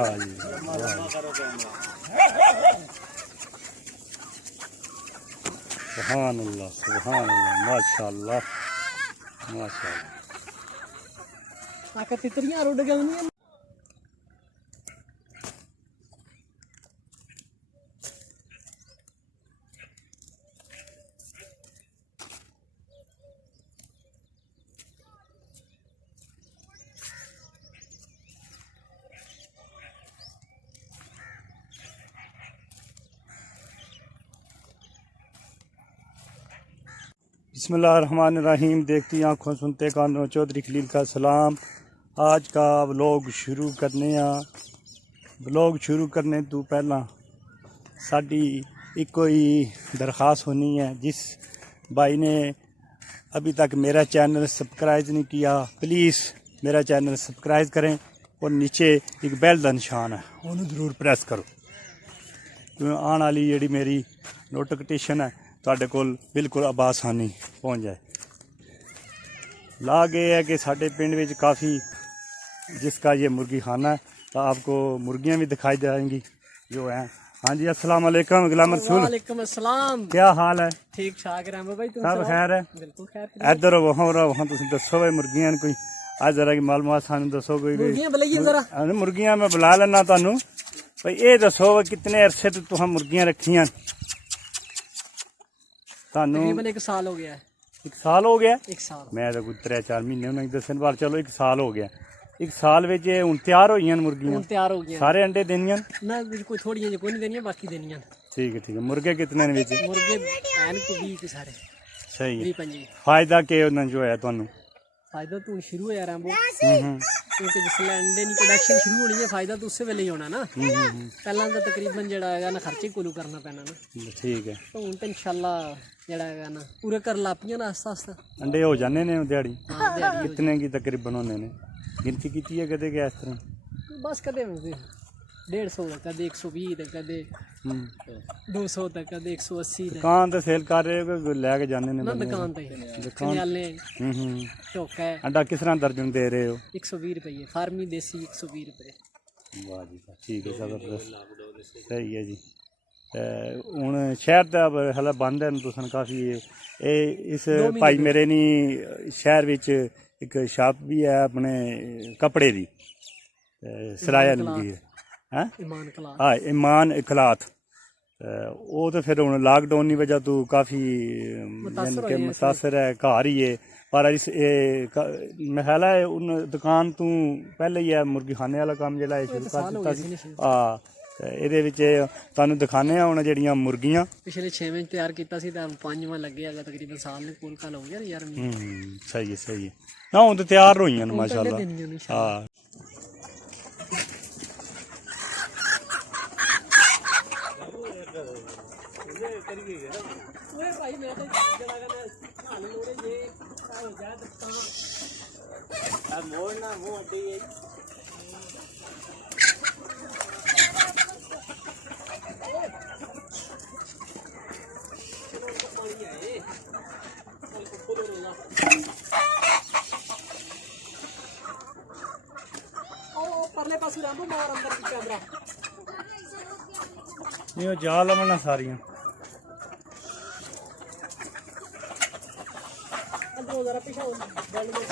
वाह जी सुभान अल्लाह माशाअल्लाह माशाअल्लाह। तितलियां रुड़ गई। बिस्मिल्लाहिर्रहमानिर्रहीम। देखती आँखों सुनते कानों, चौधरी खलील का सलाम। आज का व्लॉग शुरू करने तो पहला साड़ी एक कोई दरख्वास्त होनी है। जिस भाई ने अभी तक मेरा चैनल सब्सक्राइब नहीं किया, प्लीज़ मेरा चैनल सब्सक्राइब करें और नीचे एक बेल का निशान है उन्हें ज़रूर प्रेस करो, क्योंकि आने वाली जी मेरी नोटिफिकेशन है तुहाडे कोल बिल्कुल आसानी पहुँच जाए। लाग ये है कि साढ़े पिंड में काफ़ी जिसका ये मुर्गी खाना है, तो आपको मुर्गियाँ भी दिखाई जाएंगी जो हैं। हाँ जी, अस्सलाम वालेकुम गुलाम रसूल। वालेकुम अस्सलाम। क्या हाल है? ठीक ठाक रहमो भाई, तुम सब खैर है? बिल्कुल खैर। इधर वहाँ तुम दसो भाई मुर्गियां कोई आज जरा की मालूमात सानू दसो कोई। मुर्गियां मैं बुला लेना तुहानू भाई, ये दसो कितने अरसे तो तुहां मुर्गियां रखियां? तकरीबन 1 साल हो गया है। 1 साल हो गया? 1 साल मैं तो कोई 3-4 महीने उन्हें दसन बार, चलो 1 साल हो गया। 1 साल में हूँ तैयार हो मुर्गियां? तैयार हो गया। सारे अंडे देनियां ना? कोई थोड़ी कोई नहीं देनियां, बाकी देनियां। ठीक है। मुर्गे कितने ने? मुर्गे एन को 20 सारे। सही है। 20-25 फायदा के जो है तुहानू? फायदा तो शुरू हो रहा है, क्योंकि जिसले अंडे की प्रोडक्शन शुरू होनी है, फायदा तो उससे वेले ही होना ना। पहला तो तकरीबन जड़ा है ना खर्चे कोलू करना पैना ना। ठीक है। तो हूँ तो इंशाल्लाह जड़ा है ना पूरे कर लापियां ना आस्ता आस्ता अंडे हो जाने ने दिहाड़ी? कितने की तकरीबन होने ने? गिनती की है कदे के इस तरह? बस कदे 150 तक, कदे 120 तक, कदे 200 तक, कदे 180 तक। दुकान तो सेल कर रहे हो लेके जाने ने? दुकान पे चौका है। अंडा किस तरह दर्जन दे रहे हो? 120 रुपये फार्मी देसी 120 रुपये। वाह जी ठीक है, जबरदस्त, सही है जी। हूँ शहर तो हल्ला बंद है तुसन काफ़ी। इस भाई मेरे नी शहर विच एक शॉप भी है अपने कपड़े की, सराया लगी है। हाँ, ईमान इखलात। वो तो फिर हूँ लॉकडाउन की वजह तो काफ़ी मुतासर है, घर ही है। पर इस मेरा ख्याल है उन दुकान तू पहले ही है मुर्गी खाने वाला काम जो शुरू कर दिता। हाँ, ਇਹਦੇ ਵਿੱਚ ਤੁਹਾਨੂੰ ਦਿਖਾਣੇ ਆ ਹੁਣ ਜਿਹੜੀਆਂ ਮੁਰਗੀਆਂ ਪਿਛਲੇ 6 ਵਿੱਚ ਤਿਆਰ ਕੀਤਾ ਸੀ ਤਾਂ 5ਵਾਂ ਲੱਗੇ ਹੈਗਾ, ਤਕਰੀਬਨ ਸਾਲ ਦੇ ਕੋਲ ਕਾਲ ਹੋ ਗਿਆ ਯਾਰ। ਸਹੀ ਹੈ ਨਾ, ਹੁਣ ਤਾਂ ਤਿਆਰ ਹੋਈਆਂ ਨੇ ਮਾਸ਼ਾਅੱਲਾ। ਹਾਂ ਓਏ ਭਾਈ ਮੈਂ ਤਾਂ ਜਿਹੜਾ ਕਹਿੰਦਾ ਹਾਲ ਲੋੜੇ ਜੇ ਹੋ ਜਾ ਤਾਂ ਆ ਮੋੜਨਾ ਮੂੰਹ ਅੱਡੀ ਹੈ। परले पास रामो मार अंदर की कैमरा ये जाल लमना सारियां अंदर जरा पीछे बैठ में।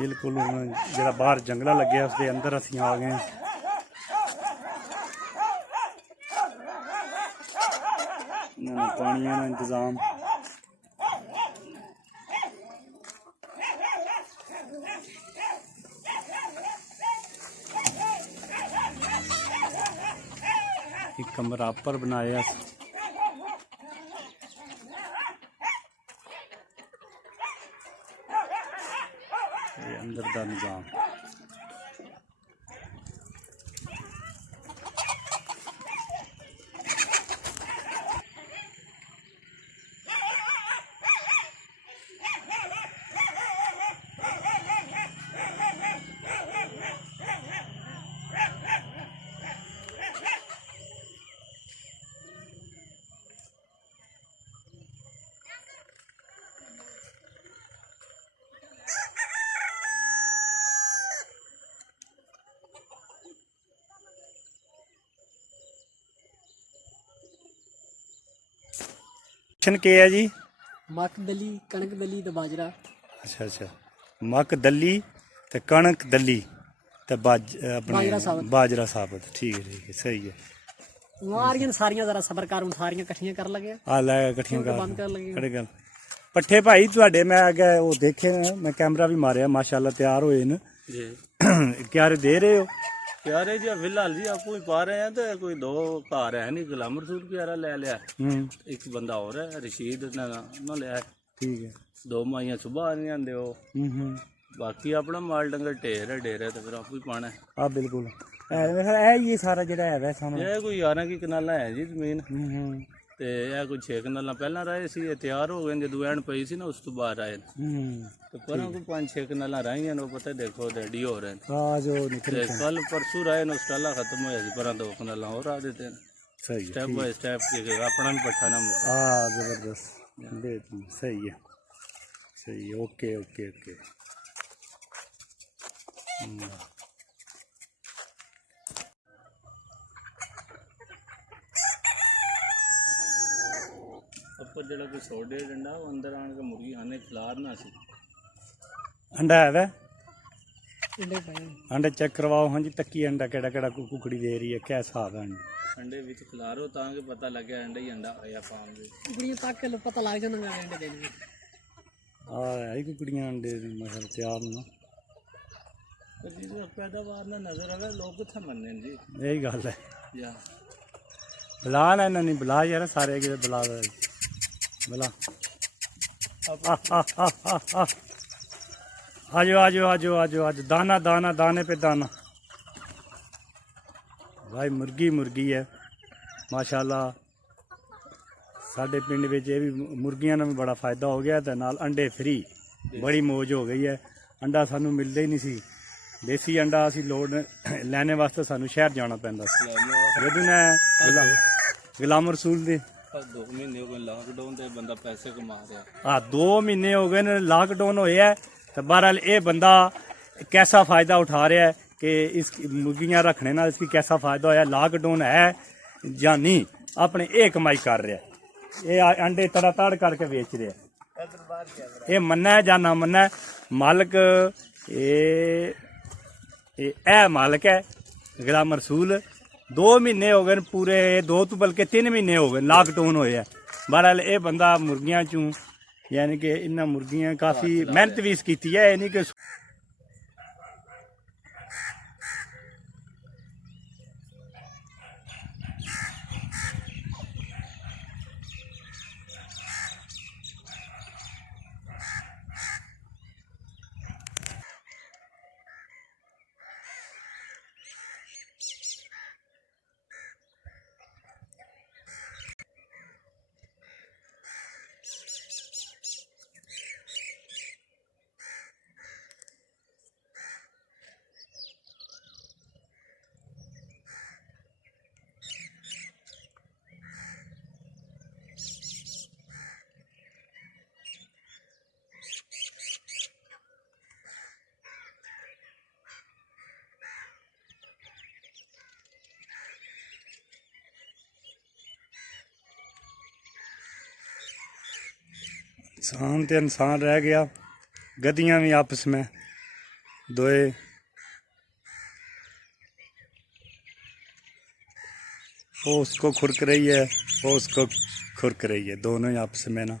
ਬਿਲਕੁਲ ਹੁਣ ਜਿਹੜਾ ਬਾਹਰ ਜੰਗਲਾ ਲੱਗਿਆ ਉਸ ਦੇ ਅੰਦਰ ਅਸੀਂ ਆ ਗਏ। ਪਾਣੀਆਂ ਦਾ ਇੰਤਜ਼ਾਮ एक कमरा पर बनाया। ये अंदर का निजाम के है जी? मक दली, कणक दली ते बाजरा। अच्छा अच्छा, मक दली ते कणक दली ते बाजरा साबत। ठीक है सही है। सारियां जरा सबर कर, हुण सारियां इकट्ठियां कर लगे आ लै इकट्ठियां बंद कर लगे। खड़े गल पट्ठे भाई तुहाडे मैं अगे वो देखे न, मैं कैमरा भी मारिया, माशाल्लाह तैयार होए न जी। क्या दे रहे हो? क्यारे जी फिलहाल जी आपको ही पा रहे हैं, तो कोई दो घर है नहीं, गुलाम रसूल क्यारा ले लिया, एक बंदा और है रशीद ने ना लिया है। ठीक है, दो माइया सुबह आ नहीं आते हो, बाकी अपना माल डंगर ढेर है, ढेर है तो फिर आपको ही पाना है। हाँ बिल्कुल, ये सारा जड़ा है सामने ये कोई 11 की कनाला है जी जमीन, ते यह कोई 6 कनाला पहला रहे सी, ये तैयार हो गए जो एंड पई सी ना उस तो बाद आए, तो पर को 5-6 कनाला रही हैं, पता देखो रेडी हो रहे हैं। कल परसों रहे ना स्टाला खत्म हो जी, पर 2 कनाला और आ देते हैं। सही है, स्टेप बाय स्टेप के अपना भी पट्ठा ना मुका। हाँ जबरदस्त, सही है सही है। Okay okay okay. ऊपर जड़ा कोई 100-150 अंडा वो अंदर आने के मुर्गी आने खिलारना सी। अंडा है वे अंडे अंडे चेक करवाओ। हाँ जी, तक्की अंडा केड़ा केड़ा कुकड़ी दे रही है, क्या हिसाब है? अंडे विच खिलारो ताकि पता लगे अंडे ही अंडा आया फार्म दे। कुकड़ियां तक के पता लग जांदा अंडे देने। आई कुकड़ियां अंडे मतलब तैयार ना, पर जी पैदावार ना नजर आवे लोग किथे मनने जी, यही गल है। या बुला ना नहीं बुला यार, सारे के बुला बुला। आजो आजो आजो आजो आज दाना दाना दाने पे दाना। भाई मुर्गी मुर्गी है माशाल्लाह। साढ़े पिंड में ये भी मुर्गियां में भी बड़ा फायदा हो गया, तो नाल अंडे फ्री, बड़ी मौज हो गई है। अंडा सानू मिलता ही नहीं सी, देसी अंडा असी लोड़ लैने वास्ते सानू शहर जाना पैंदा सी। जदों ने गुलाम रसूल दे 2 महीने हो गए लॉकडाउन ते बंदा पैसे कमा रहा। हाँ 2 महीने हो गए लॉकडाउन होया है, तो बहरहाल ये बंदा कैसा फ़ायदा उठा रहा है कि इस मुर्गियां रखने ना इसकी कैसा फ़ायदा होया, लॉकडाउन है या नहीं, अपने ये कमाई कर रहा है। ये अंडे तड़ा तड़ करके बेच रहे हैं। ये मन्ना है या ना मन्ना है, मालिक ये मालिक है गुलाम रसूल। 2 महीने हो गए पूरे, 2 तो बल्कि 3 महीने हो गए लॉकडाउन होया। बहरहाल ये बंदा मुर्गियां चूं यानी कि इन्होंने मुर्गियां काफ़ी मेहनत भी की है, नहीं कि इंसान तो इंसान रह गया, गद्दियाँ भी आपस में दोए वो उसको खुरक रही है, वो उसको खुरक रही है, दोनों ही आपस में ना।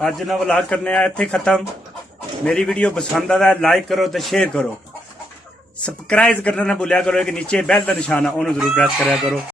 अज ना व्लॉग करने आया इत्थे खत्म। मेरी वीडियो पसंद आता है लाइक करो तो शेयर करो, सब्सक्राइब करना ना भूलिया करो। एक नीचे बेल का निशान है उन्होंने जरूर प्रेस करा करो।